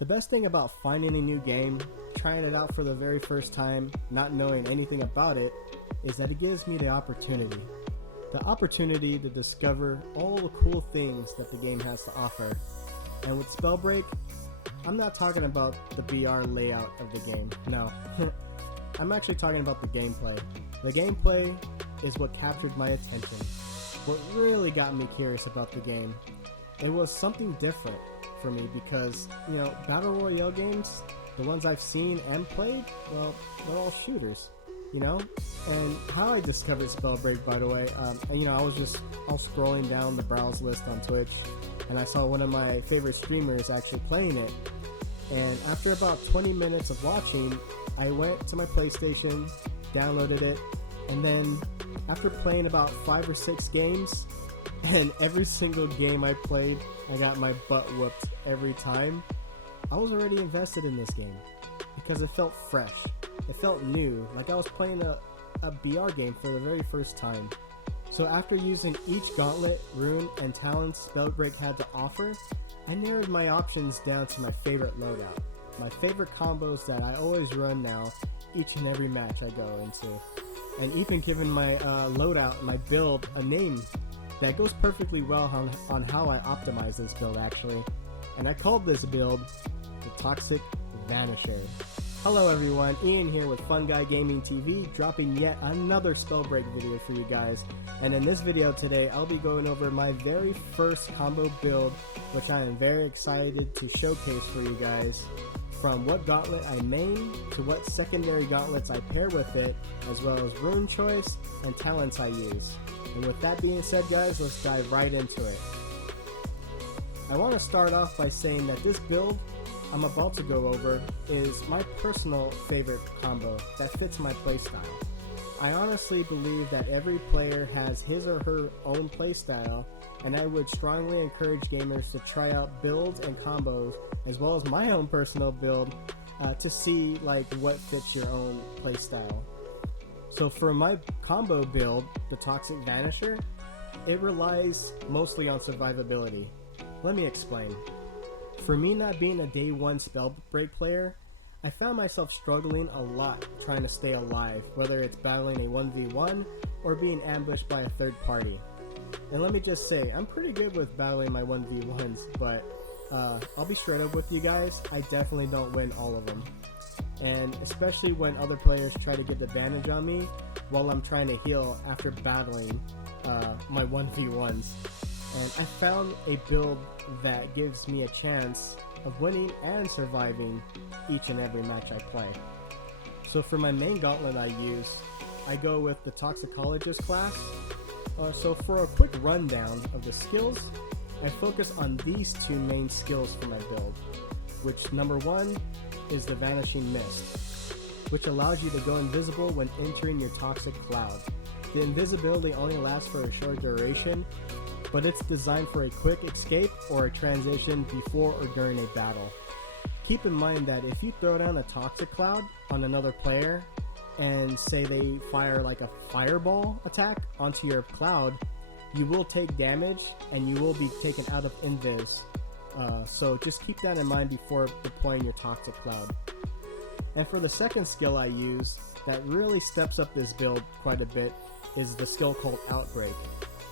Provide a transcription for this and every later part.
The best thing about finding a new game, trying it out for the very first time, not knowing anything about it, is that it gives me the opportunity. The opportunity to discover all the cool things that the game has to offer. And with Spellbreak, I'm not talking about the BR layout of the game, no. I'm actually talking about the gameplay. The gameplay is what captured my attention. What really got me curious about the game. It was something different for me because, you know, Battle Royale games, the ones I've seen and played, well, they're all shooters, you know? And how I discovered Spellbreak, by the way, I was scrolling down the browse list on Twitch, and I saw one of my favorite streamers actually playing it. And after about 20 minutes of watching, I went to my PlayStation, downloaded it, and then after playing about 5 or 6 games, and every single game I played, I got my butt whooped every time, I was already invested in this game because it felt fresh. It felt new, like I was playing a BR game for the very first time. So after using each gauntlet, rune, and talents Spellbreak had to offer, I narrowed my options down to my favorite loadout. My favorite combos that I always run now, each and every match I go into. And even given my loadout, my build, a name that goes perfectly well on how I optimize this build actually. And I called this build the Toxic Vanisher. Hello everyone, Ian here with FungiGamingTV, dropping yet another Spellbreak video for you guys. And in this video today, I'll be going over my very first combo build, which I am very excited to showcase for you guys. From what gauntlet I main, to what secondary gauntlets I pair with it, as well as rune choice and talents I use. And with that being said guys, let's dive right into it. I want to start off by saying that this build I'm about to go over is my personal favorite combo that fits my playstyle. I honestly believe that every player has his or her own playstyle, and I would strongly encourage gamers to try out builds and combos, as well as my own personal build, to see like what fits your own playstyle. So for my combo build, the Toxic Vanisher, it relies mostly on survivability. Let me explain. For me not being a day one Spellbreak player, I found myself struggling a lot trying to stay alive, whether it's battling a 1v1 or being ambushed by a third party. And let me just say, I'm pretty good with battling my 1v1s, but I'll be straight up with you guys, I definitely don't win all of them. And especially when other players try to get the advantage on me while I'm trying to heal after battling my 1v1s. And I found a build that gives me a chance of winning and surviving each and every match I play. So for my main gauntlet I use, I go with the Toxicologist class. So for a quick rundown of the skills, I focus on these two main skills for my build, which number one is the Vanishing Mist, which allows you to go invisible when entering your toxic cloud. The invisibility only lasts for a short duration, but it's designed for a quick escape or a transition before or during a battle. Keep in mind that if you throw down a toxic cloud on another player and say they fire like a fireball attack onto your cloud, you will take damage and you will be taken out of invis. So just keep that in mind before deploying your toxic cloud. And for the second skill I use that really steps up this build quite a bit is the skill called Outbreak.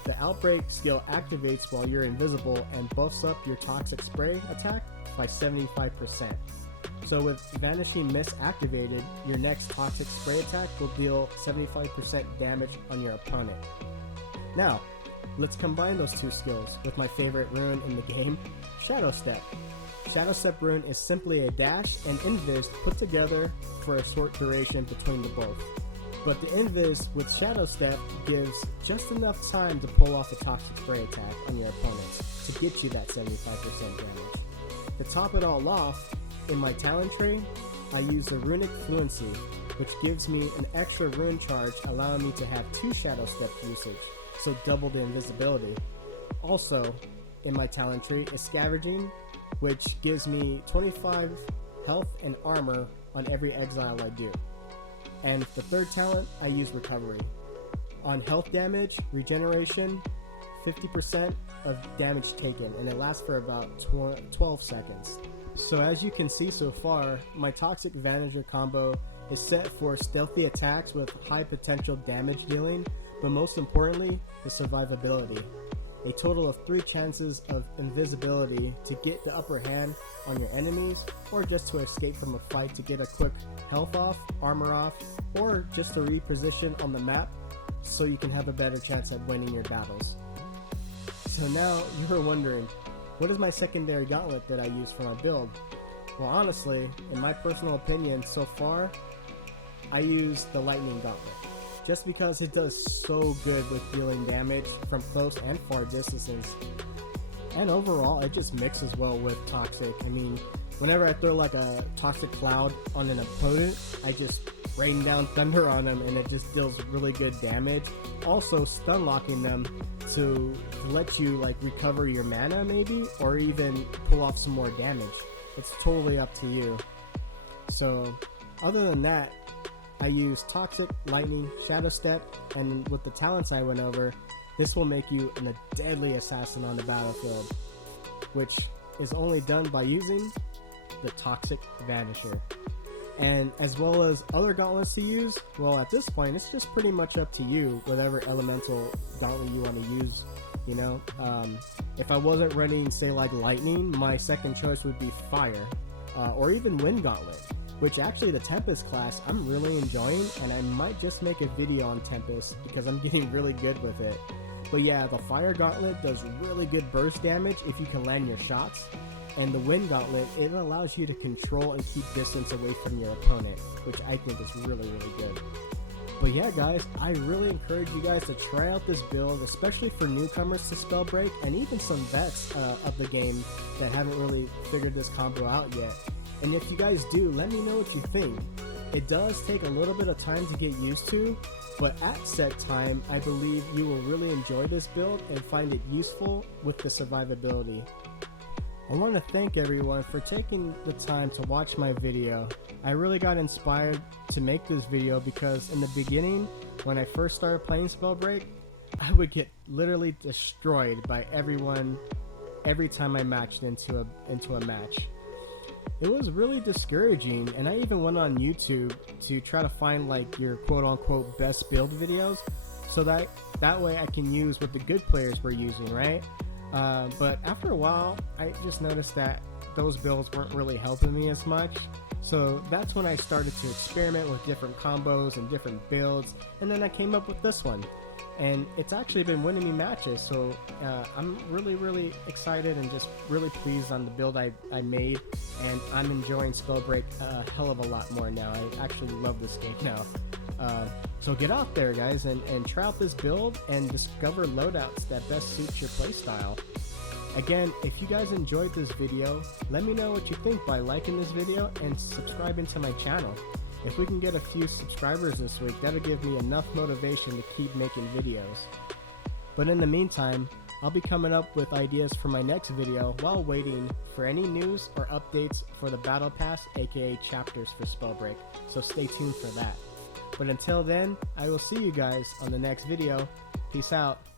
The Outbreak skill activates while you're invisible and buffs up your toxic spray attack by 75%. So with Vanishing Mist activated, your next toxic spray attack will deal 75% damage on your opponent. Now, let's combine those two skills with my favorite rune in the game, Shadow Step. Shadow Step rune is simply a dash and invis put together for a short duration between the both. But the invis with Shadow Step gives just enough time to pull off a toxic spray attack on your opponents to get you that 75% damage. To top it all off, in my talent tree, I use the Runic Fluency, which gives me an extra rune charge allowing me to have 2 Shadow Step usage, so double the invisibility. Also, in my talent tree is Scavenging, which gives me 25 health and armor on every exile I do. And the third talent, I use Recovery. On health damage, regeneration, 50% of damage taken, and it lasts for about 12 seconds. So as you can see so far, my Toxic Vanisher combo is set for stealthy attacks with high potential damage dealing, but most importantly, the survivability. A total of 3 chances of invisibility to get the upper hand on your enemies, or just to escape from a fight to get a quick health off, armor off, or just to reposition on the map so you can have a better chance at winning your battles. So now you are wondering, what is my secondary gauntlet that I use for my build? Well, honestly, in my personal opinion, so far, I use the lightning gauntlet. Just because it does so good with dealing damage from close and far distances. And overall, it just mixes well with Toxic. I mean, whenever I throw like a Toxic Cloud on an opponent, I just rain down thunder on them and it just deals really good damage. Also stun locking them to let you like recover your mana maybe, or even pull off some more damage. It's totally up to you. So other than that, I use Toxic, Lightning, Shadow Step, and with the talents I went over, this will make you a deadly assassin on the battlefield, which is only done by using the Toxic Vanisher. And as well as other gauntlets to use, well, at this point it's just pretty much up to you, whatever elemental gauntlet you want to use, you know. If I wasn't running, say, like Lightning, my second choice would be Fire, or even Wind Gauntlet, which actually the Tempest class I'm really enjoying, and I might just make a video on Tempest because I'm getting really good with it. But yeah, the Fire Gauntlet does really good burst damage if you can land your shots, and the Wind Gauntlet, it allows you to control and keep distance away from your opponent, which I think is really good. But yeah guys, I really encourage you guys to try out this build, especially for newcomers to Spellbreak, and even some vets of the game that haven't really figured this combo out yet. And if you guys do, let me know what you think. It does take a little bit of time to get used to, but at set time, I believe you will really enjoy this build and find it useful with the survivability. I want to thank everyone for taking the time to watch my video. I really got inspired to make this video because in the beginning, when I first started playing Spellbreak, I would get literally destroyed by everyone every time I matched into a match. It was really discouraging, and I even went on YouTube to try to find like your quote-unquote best build videos, so that way I can use what the good players were using, right? But after a while, I just noticed that those builds weren't really helping me as much. So that's when I started to experiment with different combos and different builds, and then I came up with this one. And it's actually been winning me matches, so I'm really excited and just really pleased on the build I made, and I'm enjoying Spellbreak a hell of a lot more now. I actually love this game now. So get out there guys and try out this build and discover loadouts that best suit your playstyle. Again, if you guys enjoyed this video, let me know what you think by liking this video and subscribing to my channel. If we can get a few subscribers this week, that'll give me enough motivation to keep making videos. But in the meantime, I'll be coming up with ideas for my next video while waiting for any news or updates for the Battle Pass, aka chapters for Spellbreak, so stay tuned for that. But until then, I will see you guys on the next video. Peace out.